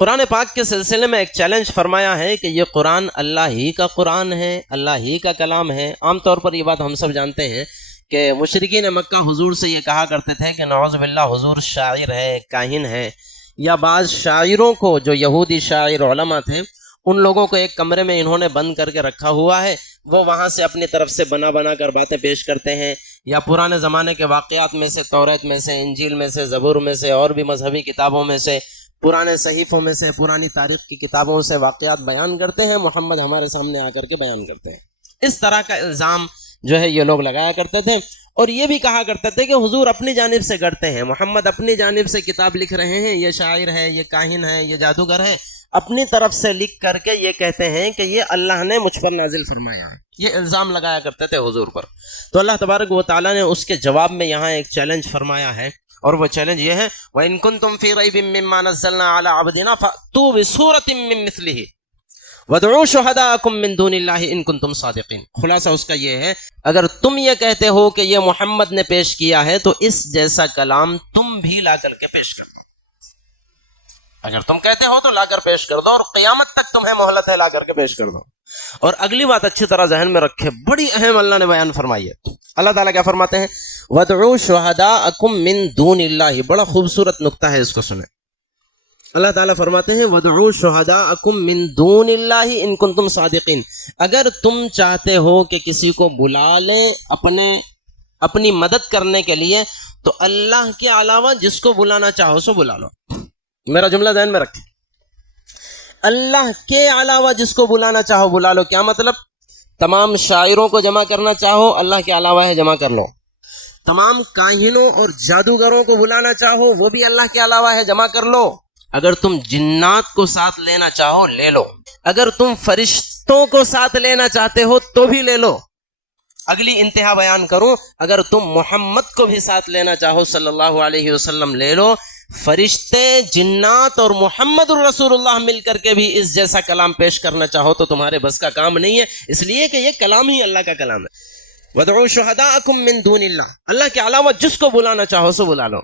قرآن پاک کے سلسلے میں ایک چیلنج فرمایا ہے کہ یہ قرآن اللہ ہی کا قرآن ہے، اللہ ہی کا کلام ہے۔ عام طور پر یہ بات ہم سب جانتے ہیں کہ مشرکین مکہ حضور سے یہ کہا کرتے تھے کہ نعوذ باللہ حضور شاعر ہے، کاہن ہے، یا بعض شاعروں کو جو یہودی شاعر علماء تھے ان لوگوں کو ایک کمرے میں انہوں نے بند کر کے رکھا ہوا ہے، وہ وہاں سے اپنی طرف سے بنا بنا کر باتیں پیش کرتے ہیں، یا پرانے زمانے کے واقعات میں سے، توریت میں سے، انجیل میں سے، زبور میں سے، اور بھی مذہبی کتابوں میں سے، پرانے صحیفوں میں سے، پرانی تاریخ کی کتابوں سے واقعات بیان کرتے ہیں، محمد ہمارے سامنے آ کر کے بیان کرتے ہیں۔ اس طرح کا الزام جو ہے یہ لوگ لگایا کرتے تھے، اور یہ بھی کہا کرتے تھے کہ حضور اپنی جانب سے گڑھتے ہیں، محمد اپنی جانب سے کتاب لکھ رہے ہیں، یہ شاعر ہے، یہ کاہن ہے، یہ جادوگر ہے، اپنی طرف سے لکھ کر کے یہ کہتے ہیں کہ یہ اللہ نے مجھ پر نازل فرمایا ہے۔ یہ الزام لگایا کرتے تھے حضور پر۔ تو اللہ تبارک و تعالیٰ نے اس کے جواب میں یہاں ایک چیلنج فرمایا ہے، اور وہ چیلنج یہ ہے وَإِن كُنتُمْ فِي رَيْبٍ مِّمَّا نَزَّلْنَا عَلَىٰ عَبْدِنَا فَأْتُوا بِسُورَةٍ مِّن مِّثْلِهِ وَادْعُوا شُهَدَاءَكُم مِّن دُونِ اللَّهِ إِن كُنتُمْ صَادِقِينَ۔ خلاصہ اس کا یہ ہے، اگر تم یہ کہتے ہو کہ یہ محمد نے پیش کیا ہے تو اس جیسا کلام تم بھی لا کر کے پیش کر دو۔ اگر تم کہتے ہو تو لا کر پیش کر دو، اور قیامت تک تمہیں مہلت ہے، لا کر کے پیش کر دو۔ اور اگلی بات اچھی طرح ذہن میں رکھے، بڑی اہم اللہ نے بیان فرمائی ہے۔ اللہ تعالیٰ کیا فرماتے ہیں؟ وَادْعُوا شُهَدَاءَكُم مِّن دُونِ اللَّهِ۔ بڑا خوبصورت نقطہ ہے، اس کو سنیں۔ اللہ تعالیٰ فرماتے ہیں وَادْعُوا شُهَدَاءَكُم مِّن دُونِ اللَّهِ إِن كُنتُمْ صَادِقِينَ۔ اگر تم چاہتے ہو کہ کسی کو بلا لیں اپنی مدد کرنے کے لیے تو اللہ کے علاوہ جس کو بلانا چاہو سو بلا لو۔ میرا جملہ ذہن میں رکھیں، اللہ کے علاوہ جس کو بلانا چاہو بلا لو۔ کیا مطلب؟ تمام شاعروں کو جمع کرنا چاہو، اللہ کے علاوہ ہے، جمع کر لو۔ تمام کاہنوں اور جادوگروں کو بلانا چاہو، وہ بھی اللہ کے علاوہ ہے، جمع کر لو۔ اگر تم جنات کو ساتھ لینا چاہو لے لو، اگر تم فرشتوں کو ساتھ لینا چاہتے ہو تو بھی لے لو۔ اگلی انتہا بیان کروں، اگر تم محمد کو بھی ساتھ لینا چاہو صلی اللہ علیہ وسلم لے لو۔ فرشتے، جنات اور محمد الرسول اللہ مل کر کے بھی اس جیسا کلام پیش کرنا چاہو تو تمہارے بس کا کام نہیں ہے، اس لیے کہ یہ کلام ہی اللہ کا کلام ہے۔ وَادْعُوا شُهَدَاءَكُم مِّن دُونِ اللَّهِ۔ اللہ کے علاوہ جس کو بلانا چاہو سو بلا لو۔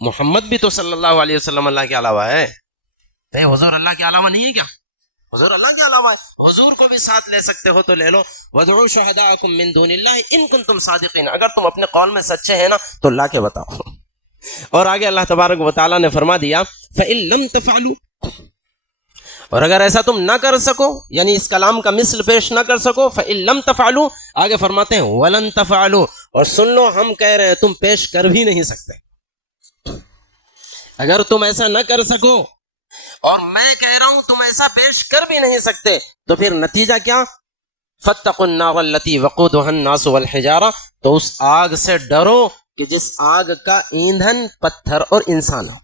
محمد بھی تو صلی اللہ علیہ وسلم اللہ کے علاوہ ہے، حضور اللہ کے علاوہ نہیں ہے کیا؟ حضور اللہ کے علاوہ ہے، حضور کو بھی ساتھ لے سکتے ہو تو لے لو۔ وَادْعُوا شُهَدَاءَكُم مِّن دُونِ اللَّهِ إِن كُنتُمْ صَادِقِينَ۔ اگر تم اپنے قول میں سچے ہیں نا تو لا کے بتاؤ۔ اور آگے اللہ تبارک و تعالیٰ نے فرما دیا فَإِن لَمْ تَفْعَلُوا، اور اگر ایسا تم نہ کر سکو، یعنی اس کلام کا مثل پیش نہ کر سکو، فَإِن لَمْ تَفْعَلُوا، آگے فرماتے ہیں وَلَن تَفْعَلُوا، اور سن لو ہم کہہ رہے ہیں تم پیش کر بھی نہیں سکتے۔ اگر تم ایسا نہ کر سکو اور میں کہہ رہا ہوں تم ایسا پیش کر بھی نہیں سکتے تو پھر نتیجہ کیا؟ فَاتَّقُوا النَّارَ الَّتِي وَقُودُهَا النَّاسُ وَالْحِجَارَةُ، تو اس آگ سے ڈرو کہ جس آگ کا ایندھن پتھر اور انسان ہو۔